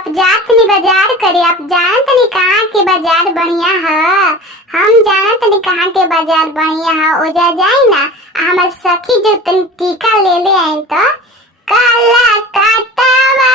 आप जात नहीं बाजार करे, आप जानत नहीं कहाँ के बाजार बढ़िया है। हम जानत नहीं कहाँ के बाजार बढ़िया है। ओजा जाए ना हमार सखी जो तन टीका ले ले आए तो काला काटावा